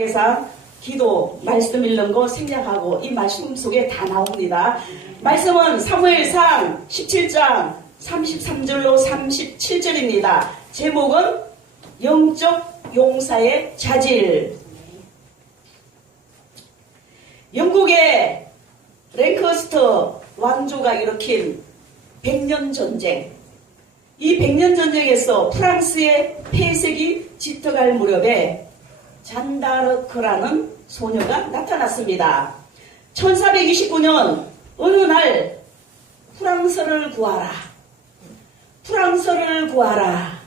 예상 기도 말씀 읽는 거 생략하고 이 말씀 속에 다 나옵니다. 말씀은 사무엘상 17장 33절로 37절입니다. 제목은 영적 용사의 자질. 영국의 랭커스터 왕조가 일으킨 100년 전쟁. 이 100년 전쟁에서 프랑스의 폐색이 짙어갈 무렵에 잔다르크라는 소녀가 나타났습니다. 1429년 어느 날 프랑스를 구하라, 프랑스를 구하라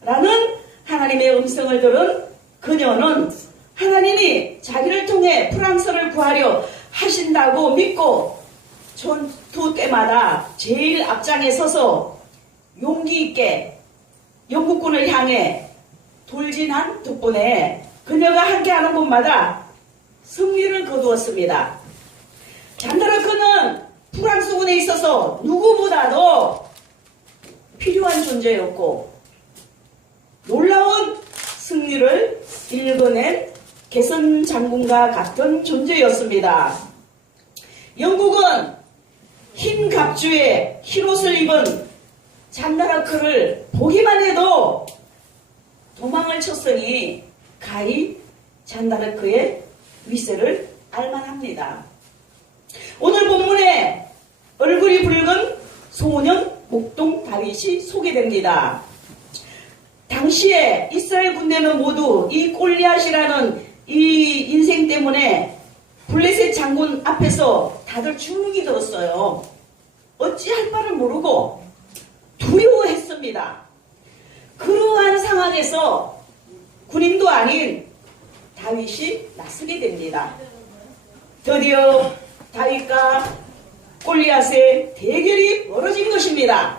라는 하나님의 음성을 들은 그녀는 하나님이 자기를 통해 프랑스를 구하려 하신다고 믿고 전투 때마다 제일 앞장에 서서 용기 있게 영국군을 향해 돌진한 덕분에 그녀가 함께하는 곳마다 승리를 거두었습니다. 잔다르크는 프랑스군에 있어서 누구보다도 필요한 존재였고 놀라운 승리를 일궈낸 개선 장군과 같은 존재였습니다. 영국은 흰 갑주에 흰옷을 입은 잔다르크를 보기만 해도 도망을 쳤으니 가히 잔다르크의 위세를 알만합니다. 오늘 본문에 얼굴이 붉은 소년 목동 다윗이 소개됩니다. 당시에 이스라엘 군대는 모두 이 골리앗이라는 이 인생 때문에 블레셋 장군 앞에서 다들 주눅이 들었어요. 어찌할 바를 모르고 두려워했습니다. 그러한 상황에서 군인도 아닌 다윗이 나서게 됩니다. 드디어 다윗과 골리앗의 대결이 벌어진 것입니다.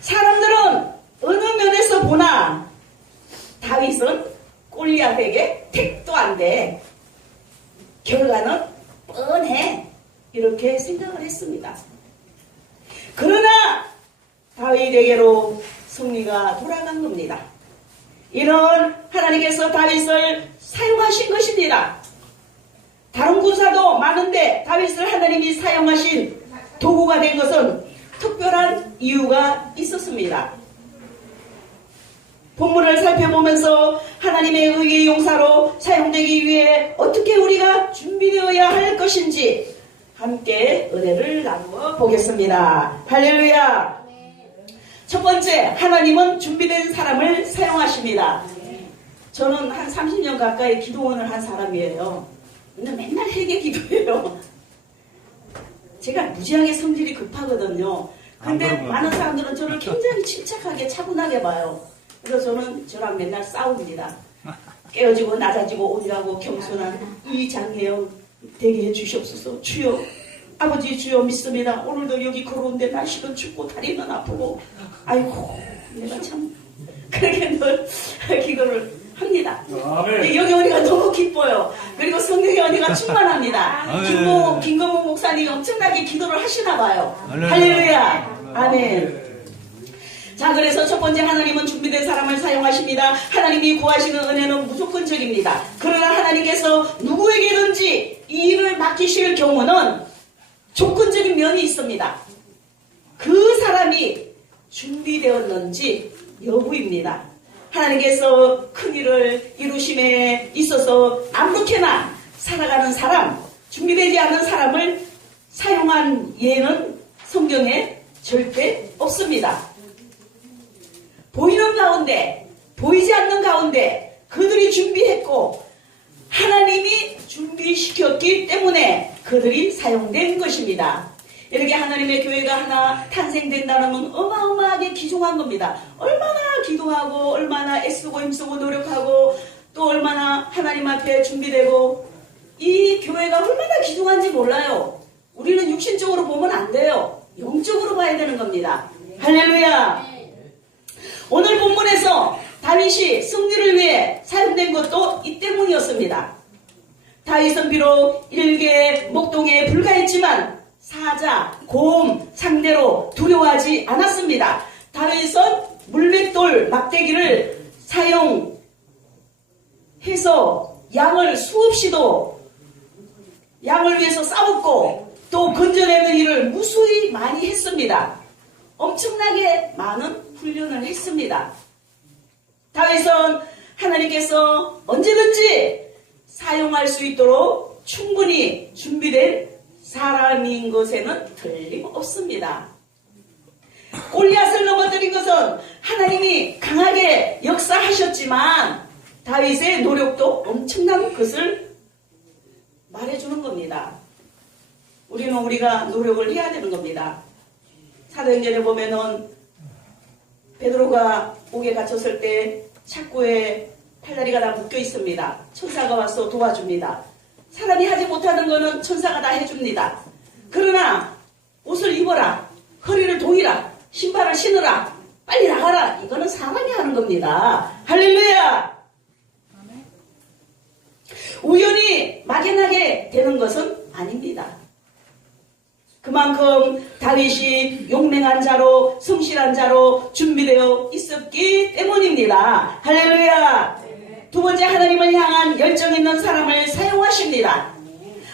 사람들은 어느 면에서 보나 다윗은 골리앗에게 택도 안 돼. 결과는 뻔해. 이렇게 생각을 했습니다. 그러나 다윗에게로 승리가 돌아간 겁니다. 이런 하나님께서 다윗을 사용하신 것입니다. 다른 군사도 많은데 다윗을 하나님이 사용하신 도구가 된 것은 특별한 이유가 있었습니다. 본문을 살펴보면서 하나님의 의의 용사로 사용되기 위해 어떻게 우리가 준비되어야 할 것인지 함께 은혜를 나누어 보겠습니다. 할렐루야. 첫 번째, 하나님은 준비된 사람을 사용하십니다. 저는 한 30년 가까이 기도원을 한 사람이에요. 근데 맨날 회개 기도해요. 제가 무지하게 성질이 급하거든요. 근데 많은 사람들은 저를 굉장히 침착하게 차분하게 봐요. 그래서 저는 저랑 맨날 싸웁니다. 깨어지고 낮아지고 온유하고 겸손한 이 장혜영 되게 해주시옵소서. 주여, 아버지 주여 믿습니다. 오늘도 여기 걸어온데 날씨는 춥고 다리는 아프고 아이고 내가 참 그렇게 늘 기도를 합니다. 여기 오니까 너무 기뻐요. 그리고 성령의 은혜가 충만합니다. 김건모 목사님이 엄청나게 기도를 하시나 봐요. 할렐루야. 아멘. 자, 그래서 첫 번째, 하나님은 준비된 사람을 사용하십니다. 하나님이 구하시는 은혜는 무조건적입니다. 그러나 하나님께서 누구에게든지 이 일을 맡기실 경우는 조건적인 면이 있습니다. 그 사람이 준비되었는지 여부입니다. 하나님께서 큰 일을 이루심에 있어서 아무렇게나 살아가는 사람, 준비되지 않은 사람을 사용한 예는 성경에 절대 없습니다. 보이는 가운데, 보이지 않는 가운데 그들이 준비했고 하나님이 준비시켰기 때문에 그들이 사용된 것입니다. 이렇게 하나님의 교회가 하나 탄생된다는 건 어마어마하게 귀중한 겁니다. 얼마나 기도하고 얼마나 애쓰고 힘쓰고 노력하고 또 얼마나 하나님 앞에 준비되고 이 교회가 얼마나 귀중한지 몰라요. 우리는 육신적으로 보면 안 돼요. 영적으로 봐야 되는 겁니다. 할렐루야. 오늘 본문에서 다윗이 승리를 위해 사용된 것도 이 때문이었습니다. 다윗은 비록 일개 목동에 불과했지만 사자, 곰 상대로 두려워하지 않았습니다. 다윗은 물맷돌 막대기를 사용해서 양을 수없이도 양을 위해서 싸웠고 또 건져내는 일을 무수히 많이 했습니다. 엄청나게 많은 훈련을 했습니다. 다윗은 하나님께서 언제든지 사용할 수 있도록 충분히 준비된 사람인 것에는 틀림없습니다. 골리앗을 넘어뜨린 것은 하나님이 강하게 역사하셨지만 다윗의 노력도 엄청난 것을 말해주는 겁니다. 우리가 노력을 해야 되는 겁니다. 사도행전에 보면은 베드로가 옥에 갇혔을 때 착고에 팔다리가 다 묶여 있습니다. 천사가 와서 도와줍니다. 사람이 하지 못하는 거는 천사가 다 해줍니다. 그러나 옷을 입어라, 허리를 동이라, 신발을 신으라, 빨리 나가라. 이거는 사람이 하는 겁니다. 할렐루야! 우연히 막연하게 되는 것은 아닙니다. 그만큼 다윗이 용맹한 자로 성실한 자로 준비되어 있었기 때문입니다. 할렐루야! 두 번째, 하나님을 향한 열정 있는 사람을 사용하십니다.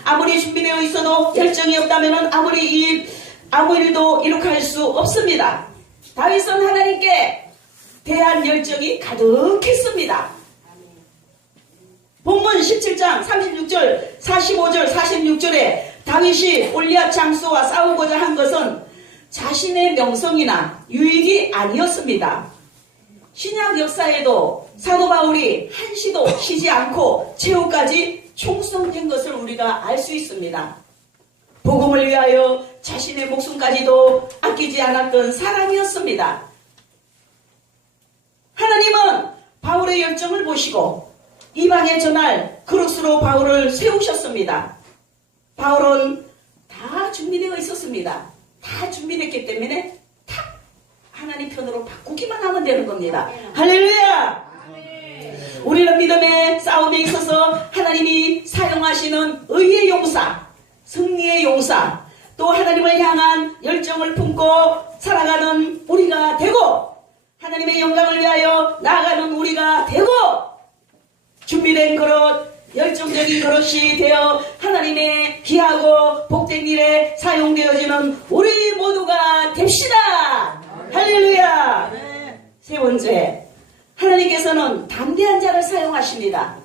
아무리 준비되어 있어도 열정이 없다면 아무 일도 이룩할 수 없습니다. 다윗은 하나님께 대한 열정이 가득했습니다. 본문 17장 36절, 45절, 46절에 다윗이 골리앗 장수와 싸우고자 한 것은 자신의 명성이나 유익이 아니었습니다. 신약 역사에도 사도 바울이 한시도 쉬지 않고 최후까지 충성된 것을 우리가 알 수 있습니다. 복음을 위하여 자신의 목숨까지도 아끼지 않았던 사람이었습니다. 하나님은 바울의 열정을 보시고 이방에 전할 그릇으로 바울을 세우셨습니다. 바울은 다 준비되어 있었습니다. 다 준비됐기 때문에 탁 하나님 편으로 바꾸기만 하면 되는 겁니다. 할렐루야! 우리는 믿음의 싸움에 있어서 하나님이 사용하시는 의의 용사, 승리의 용사, 또 하나님을 향한 열정을 품고 살아가는 우리가 되고 하나님의 영광을 위하여 나아가는 우리가 되고 준비된 그릇, 열정적인 그릇이 되어 하나님의 귀하고 복된 일에 사용되어지는 우리 모두가 됩시다. 할렐루야. 세 번째, 하나님께서는 담대한 자를 사용하십니다.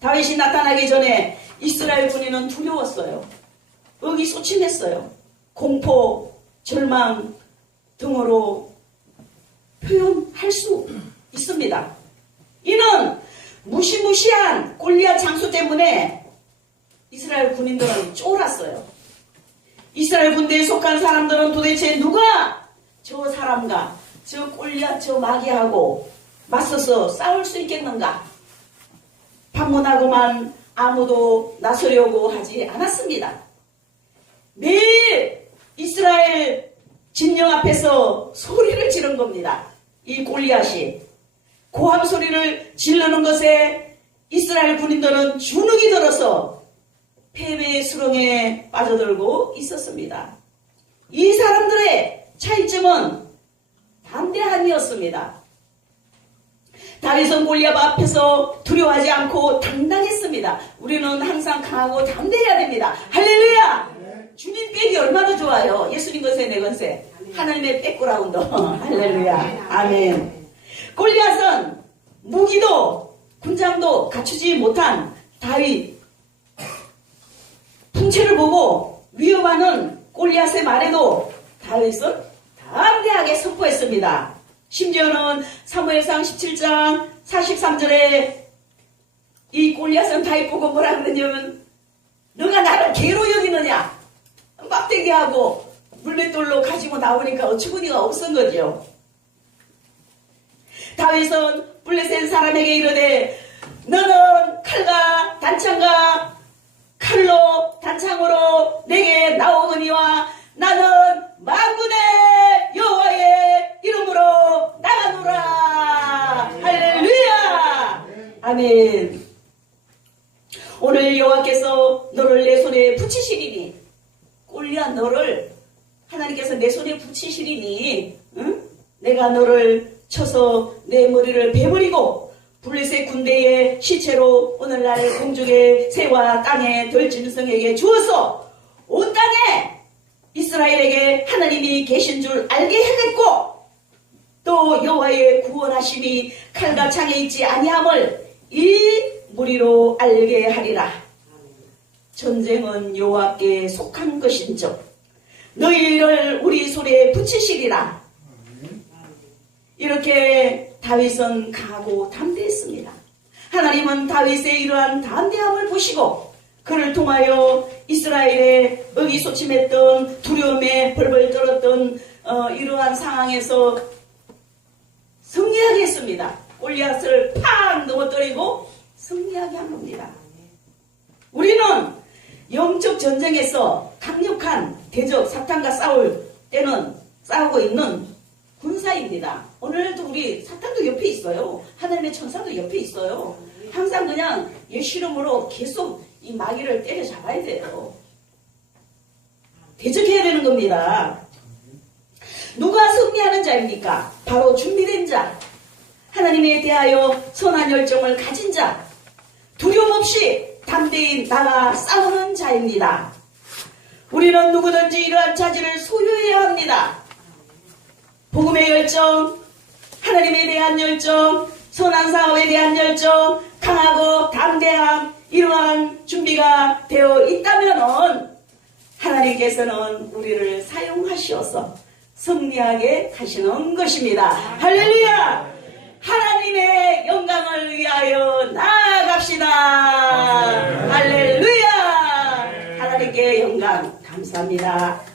다윗이 나타나기 전에 이스라엘 군인은 두려웠어요. 의기소침했어요. 공포, 절망 등으로 표현할 수 있습니다. 이는 무시무시한 골리앗 장수 때문에 이스라엘 군인들은 쫄았어요. 이스라엘 군대에 속한 사람들은 도대체 누가 저 사람과 저 골리앗 저 마귀하고 맞서서 싸울 수 있겠는가? 방문하고만 아무도 나서려고 하지 않았습니다. 매일 이스라엘 진영 앞에서 소리를 지른 겁니다. 이 골리앗이 고함 소리를 지르는 것에 이스라엘 군인들은 주눅이 들어서 패배의 수렁에 빠져들고 있었습니다. 이 사람들의 차이점은 담대함이었습니다. 다윗은 골리앗 앞에서 두려워하지 않고 당당했습니다. 우리는 항상 강하고 담대해야 됩니다. 할렐루야! 주님 백이 얼마나 좋아요. 예수님 건세 내 건세. 하나님의 백그라운드. 할렐루야. 아멘. 골리앗은 무기도 군장도 갖추지 못한 다윗 풍채를 보고 위협하는 골리앗의 말에도 다윗은 담대하게 선포했습니다. 심지어는 사무엘상 17장 43절에 이 골리앗은 다윗 보고 뭐라 그러냐면 너가 나를 개로 여기느냐 막대기 하고 물맷돌로 가지고 나오니까 어처구니가 없은 거죠. 다윗은 블레셋 사람에게 이르되 너는 칼과 단창과 칼로 단창으로 내게 나오거니와 나는 만군의 여호와의 이름으로 나가노라. 할렐루야. 아멘. 오늘 여호와께서 너를 내 손에 붙이시리니 골리앗 너를 하나님께서 내 손에 붙이시리니 응? 내가 너를 쳐서 내 머리를 베버리고 블레셋 군대의 시체로 오늘날 공중의 새와 땅의 들짐승에게 주어서 온 땅에 이스라엘에게 하나님이 계신 줄 알게 해냈고, 또 여호와의 구원하심이 칼과 창에 있지 아니함을 이 무리로 알게 하리라. 전쟁은 여호와께 속한 것인즉 너희를 우리 손에 붙이시리라. 이렇게 다윗은 강하고 담대했습니다. 하나님은 다윗의 이러한 담대함을 보시고 그를 통하여 이스라엘의 의기소침했던 두려움에 벌벌 떨었던 이러한 상황에서 승리하게 했습니다. 골리앗을 팍 넘어뜨리고 승리하게 한 겁니다. 우리는 영적 전쟁에서 강력한 대적 사탄과 싸울 때는 싸우고 있는 군사입니다. 오늘도 우리 사탄도 옆에 있어요. 하나님의 천사도 옆에 있어요. 항상 그냥 예수 이름으로 계속 이 마귀를 때려잡아야 돼요. 대적해야 되는 겁니다. 누가 승리하는 자입니까? 바로 준비된 자, 하나님에 대하여 선한 열정을 가진 자, 두려움 없이 담대히 나가 싸우는 자입니다. 우리는 누구든지 이러한 자질을 소유해야 합니다. 복음의 열정, 하나님에 대한 열정, 선한 사업에 대한 열정, 강하고 담대한 이러한 준비가 되어 있다면 하나님께서는 우리를 사용하시어서 승리하게 하시는 것입니다. 할렐루야! 하나님의 영광을 위하여 나아갑시다. 할렐루야! 하나님께 영광 감사합니다.